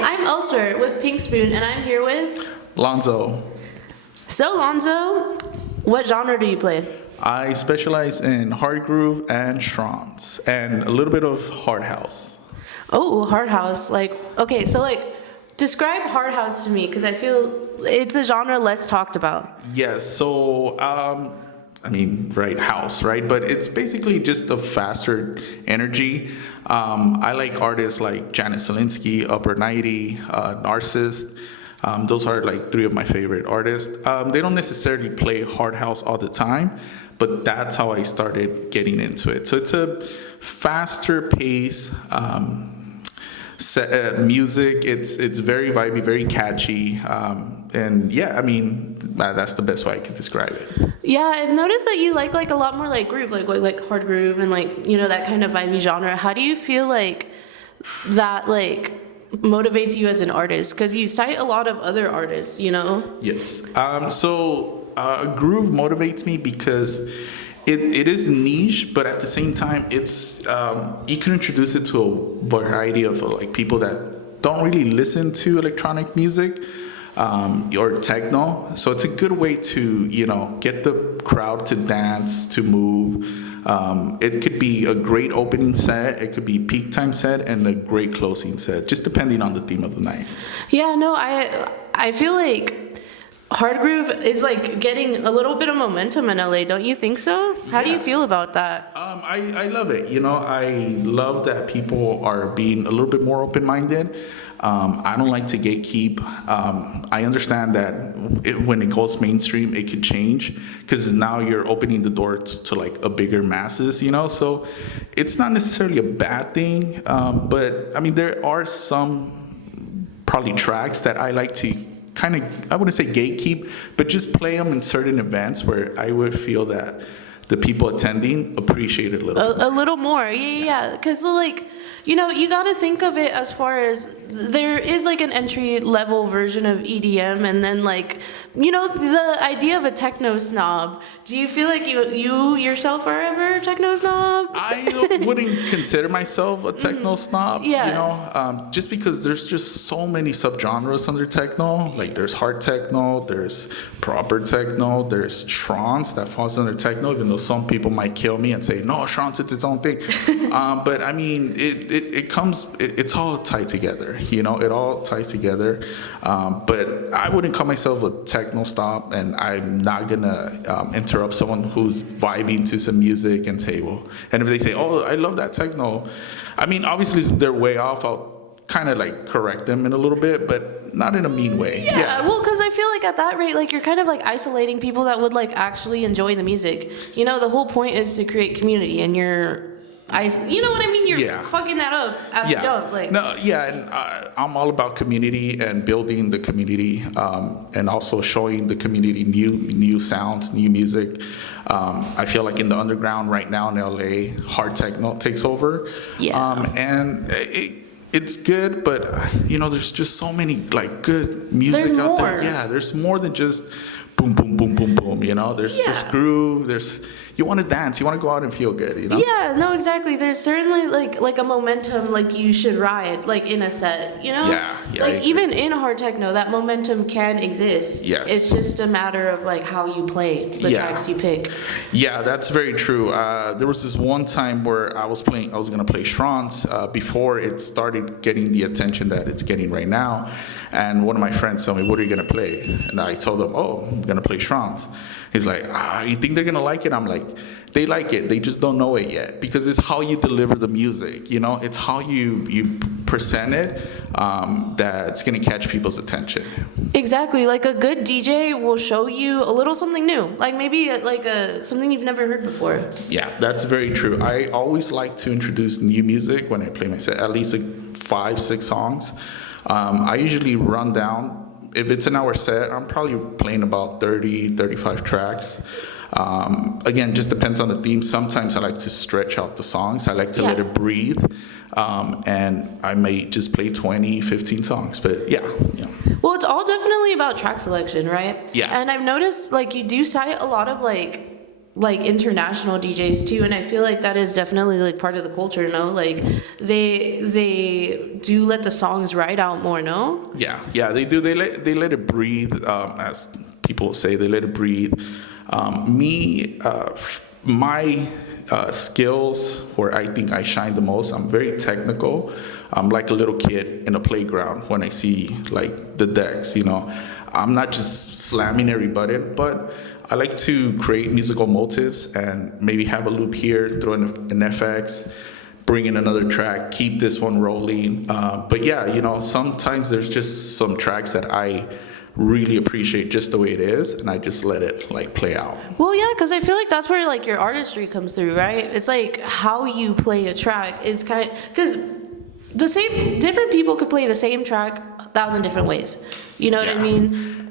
I'm Elsewhere with Pink Spoon, and I'm here with... Lonzo. So, Lonzo, what genre do you play? I specialize in hard groove and trance, and a little bit of hard house. Oh, hard house. Okay, so, describe hard house to me, because I feel it's a genre less talked about. Yes, so, right, house, right? But it's basically just a faster energy. I like artists like Janet Selinsky, Upper 90, Narcissist. Those are like three of my favorite artists. They don't necessarily play hard house all the time, but that's how I started getting into it. So it's a faster pace music. It's very vibey, very catchy, and yeah, that's the best way I could describe it. Yeah, I've noticed that you like a lot more like groove, like hard groove and that kind of vibey genre. How do you feel like that motivates you as an artist? Because you cite a lot of other artists, Yes. Groove motivates me because it is niche, but at the same time, it's you can introduce it to a variety of people that don't really listen to electronic music or techno. So it's a good way to get the crowd to dance, to move. It could be a great opening set, it could be peak time set, and a great closing set, just depending on the theme of the night. Yeah, no, I feel like hard groove is getting a little bit of momentum in LA, don't you think so? How do you feel about that? I love it. I love that people are being a little bit more open-minded. I don't like to gatekeep. I understand that when it goes mainstream, it could change because now you're opening the door to a bigger masses, So it's not necessarily a bad thing. But there are some probably tracks that I like to I wouldn't say gatekeep, but just play them in certain events where I would feel that the people attending appreciate it a little bit. A little more, yeah. Because, you got to think of it as far as there is an entry level version of EDM, and then the idea of a techno snob. Do you feel like you yourself are ever a techno snob? I wouldn't consider myself a techno snob. Yeah. Just because there's just so many subgenres under techno. There's hard techno, there's proper techno, there's trance that falls under techno. Even though some people might kill me and say no, trance it's its own thing. But it's all tied together. It all ties together. But I wouldn't call myself a techno snob, and I'm not gonna interrupt someone who's vibing to some music and say, well, and if they say, oh, I love that techno, obviously they're way off. I'll kind of correct them in a little bit, but not in a mean way. Yeah. Well, because I feel at that rate, you're kind of isolating people that would actually enjoy the music. The whole point is to create community, and you know what I mean? You're fucking that up at the jump. And I'm all about community and building the community, and also showing the community new sounds, new music. I feel like in the underground right now in LA, hard techno takes over. Yeah. And it's good, but there's just so many good music out there. Yeah, there's more than just boom, boom, boom, boom, boom. There's groove. You want to dance. You want to go out and feel good. Yeah, no, exactly. There's certainly a momentum you should ride in a set. Yeah. Even in hard techno, that momentum can exist. Yes. It's just a matter of how you play the tracks you pick. Yeah, that's very true. There was this one time where I was gonna play trance before it started getting the attention that it's getting right now. And one of my friends told me, "What are you gonna play?" And I told him, "Oh, I'm gonna play trance." He's like, "You think they're gonna like it?" I'm like, "They like it. They just don't know it yet because it's how you deliver the music. It's how you present it that's gonna catch people's attention." Exactly. A good DJ will show you a little something new, maybe something you've never heard before. Yeah, that's very true. I always like to introduce new music when I play my set, at least 5-6 songs. I usually run down. If it's an hour set, I'm probably playing about 30-35 tracks. Again, just depends on the theme. Sometimes I like to stretch out the songs. I like to let it breathe. And I may just play 20-15 songs, but yeah. Well, it's all definitely about track selection, right? Yeah. And I've noticed you do cite a lot of like international DJs too, and I feel like that is definitely like part of the culture, no? Like they do let the songs ride out more, no? Yeah, they do. They let it breathe, as people say. They let it breathe. My skills where I think I shine the most. I'm very technical. I'm like a little kid in a playground when I see like the decks. I'm not just slamming every button, but I like to create musical motifs and maybe have a loop here, throw in an FX, bring in another track, keep this one rolling. But yeah, sometimes there's just some tracks that I really appreciate just the way it is, and I just let it like play out. Well, yeah, because I feel like that's where like your artistry comes through, right? It's like how you play a track is kind of, because different people could play the same track 1,000 different ways. You know what I Yeah. mean?